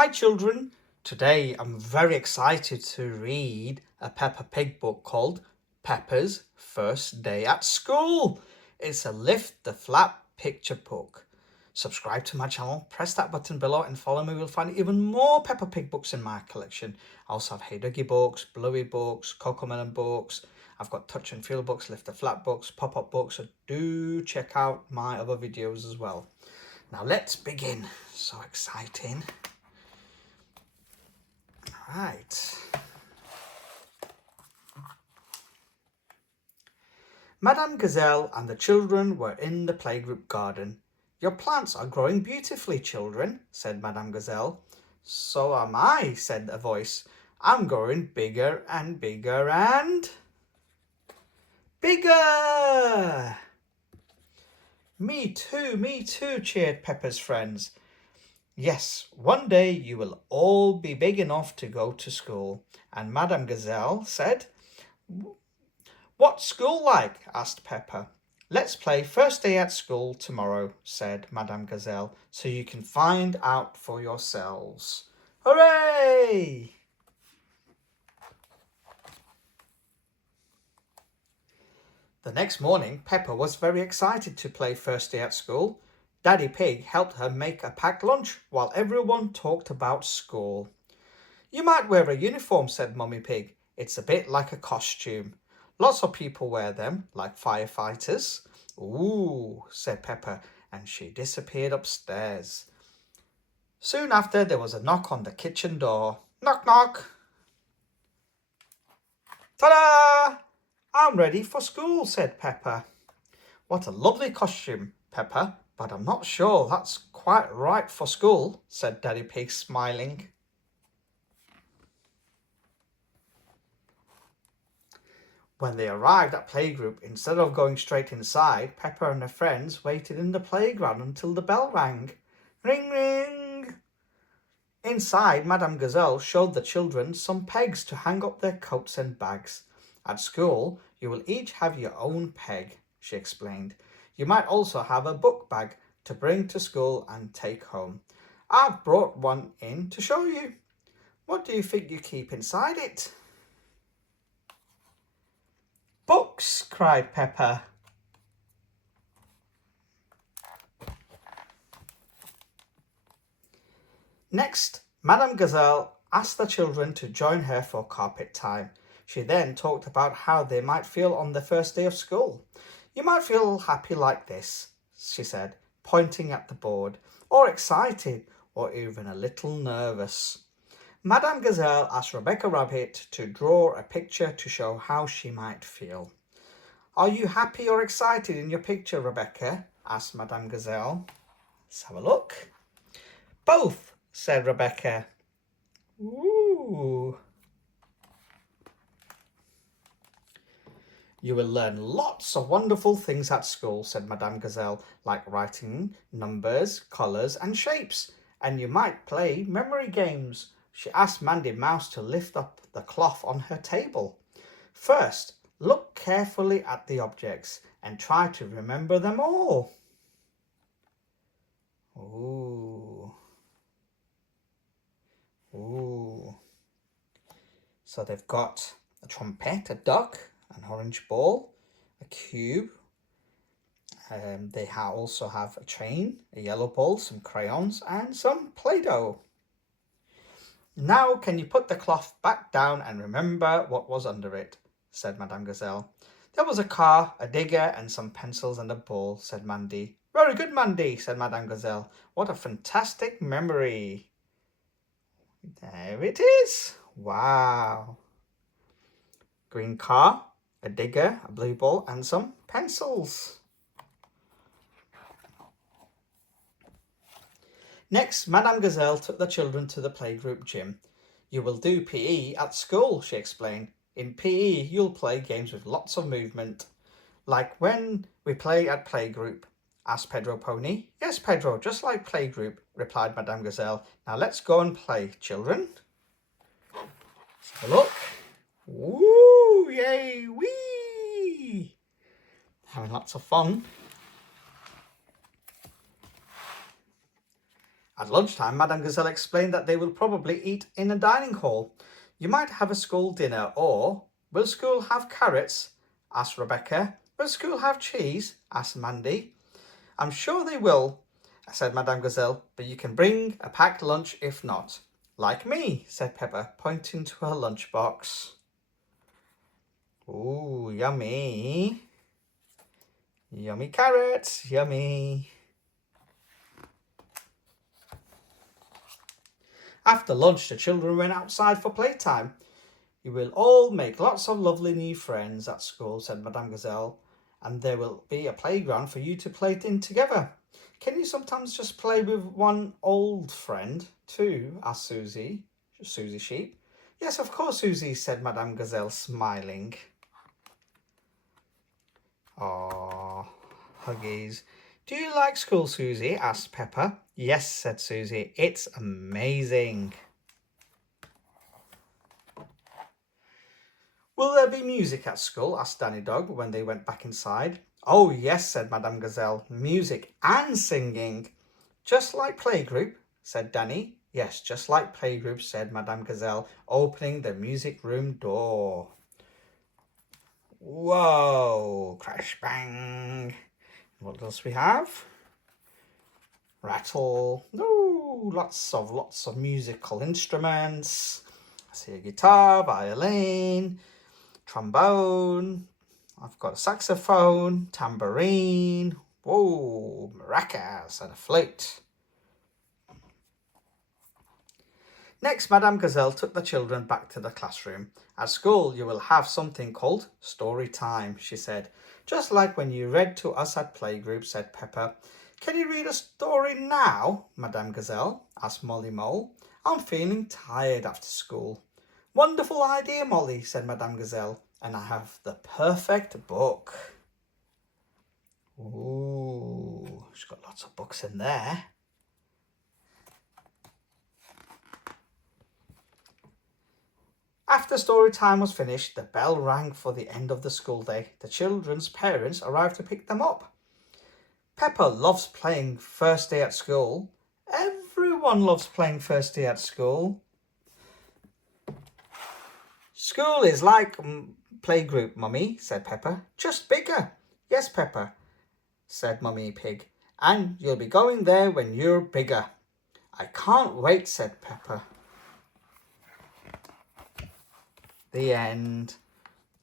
Hi children, today I'm very excited to read a Peppa Pig book called Peppa's First Day at School. It's a lift the flap picture book. Subscribe to my channel, press that button below and follow me. You'll find even more Peppa Pig books in my collection. I also have Hey Dougie books, Bluey books, Cocomelon books. I've got Touch and Feel books, Lift the Flap books, Pop-Up books, so do check out my other videos as well. Now let's begin. So exciting. Right. Madame Gazelle and the children were in the playgroup garden. Your plants are growing beautifully, children, said Madame Gazelle. So am I, said a voice. I'm growing bigger and bigger and bigger. Me too, cheered Peppa's friends. Yes, one day you will all be big enough to go to school. And Madame Gazelle said, What's school like? Asked Peppa. Let's play first day at school tomorrow, said Madame Gazelle, so you can find out for yourselves. Hooray! The next morning, Peppa was very excited to play first day at school. Daddy Pig helped her make a packed lunch while everyone talked about school. You might wear a uniform, said Mummy Pig. It's a bit like a costume. Lots of people wear them, like firefighters. Ooh, said Peppa, and she disappeared upstairs. Soon after, there was a knock on the kitchen door. Knock, knock. Ta-da! I'm ready for school, said Peppa. What a lovely costume, Peppa, but I'm not sure that's quite right for school, said Daddy Pig, smiling. When they arrived at playgroup, instead of going straight inside, Peppa and her friends waited in the playground until the bell rang. Ring, ring! Inside, Madame Gazelle showed the children some pegs to hang up their coats and bags. At school, you will each have your own peg, she explained. You might also have a book bag to bring to school and take home. I've brought one in to show you. What do you think you keep inside it? Books, cried Peppa. Next, Madame Gazelle asked the children to join her for carpet time. She then talked about how they might feel on the first day of school. You might feel happy like this, she said, pointing at the board, or excited, or even a little nervous. Madame Gazelle asked Rebecca Rabbit to draw a picture to show how she might feel. Are you happy or excited in your picture, Rebecca? Asked Madame Gazelle. Let's have a look. Both, said Rebecca. Ooh. You will learn lots of wonderful things at school, said Madame Gazelle, like writing, numbers, colours and shapes. And you might play memory games. She asked Mandy Mouse to lift up the cloth on her table. First, look carefully at the objects and try to remember them all. Ooh. Ooh. So they've got a trumpet, a duck, an orange ball, a cube. They also have a train, a yellow ball, some crayons and some Play-Doh. Now can you put the cloth back down and remember what was under it, said Madame Gazelle. There was a car, a digger and some pencils and a ball, said Mandy. Very good, Mandy, said Madame Gazelle. What a fantastic memory. There it is. Wow. Green car, a digger, a blue ball and some pencils. Next, Madame Gazelle took the children to the playgroup gym. You will do PE at school, she explained. In PE, you'll play games with lots of movement. Like when we play at playgroup, asked Pedro Pony. Yes, Pedro, just like playgroup, replied Madame Gazelle. Now let's go and play, children. Let's have a look. Woo! Yay! Wee! Having lots of fun. At lunchtime, Madame Gazelle explained that they will probably eat in a dining hall. You might have a school dinner, or will school have carrots? Asked Rebecca. Will school have cheese? Asked Mandy. I'm sure they will, said Madame Gazelle, but you can bring a packed lunch if not. Like me, said Peppa, pointing to her lunchbox. Ooh, yummy. Yummy carrots, yummy. After lunch, the children went outside for playtime. You will all make lots of lovely new friends at school, said Madame Gazelle, and there will be a playground for you to play in together. Can you sometimes just play with one old friend too? Asked Susie Sheep. Yes, of course, Susie, said Madame Gazelle, smiling. Aww, huggies. Do you like school, Susie? Asked Peppa. Yes, said Susie. It's amazing. Will there be music at school? Asked Danny Dog when they went back inside. Oh, yes, said Madame Gazelle. Music and singing. Just like playgroup, said Danny. Yes, just like playgroup, said Madame Gazelle, opening the music room door. Whoa, crash bang. What else we have? Rattle. Ooh, lots of musical instruments. I see a guitar, violin, trombone. I've got a saxophone, tambourine. Whoa, maracas and a flute. Next, Madame Gazelle took the children back to the classroom. At school, you will have something called story time, she said. Just like when you read to us at playgroup, said Peppa. Can you read a story now, Madame Gazelle? Asked Molly Mole. I'm feeling tired after school. Wonderful idea, Molly, said Madame Gazelle, and I have the perfect book. Ooh, she's got lots of books in there. After story time was finished, the bell rang for the end of the school day. The children's parents arrived to pick them up. Peppa loves playing first day at school. Everyone loves playing first day at school. School is like playgroup, Mummy, said Peppa. Just bigger. Yes, Peppa, said Mummy Pig. And you'll be going there when you're bigger. I can't wait, said Peppa. The end.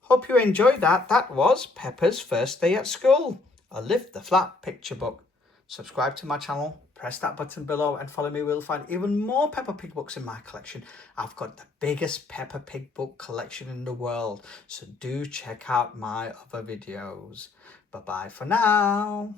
Hope you enjoyed that. That was Peppa's first day at school. A Lift the Flap picture book. Subscribe to my channel, press that button below and follow me. We'll find even more Peppa Pig books in my collection. I've got the biggest Peppa Pig book collection in the world, so do check out my other videos. Bye bye for now.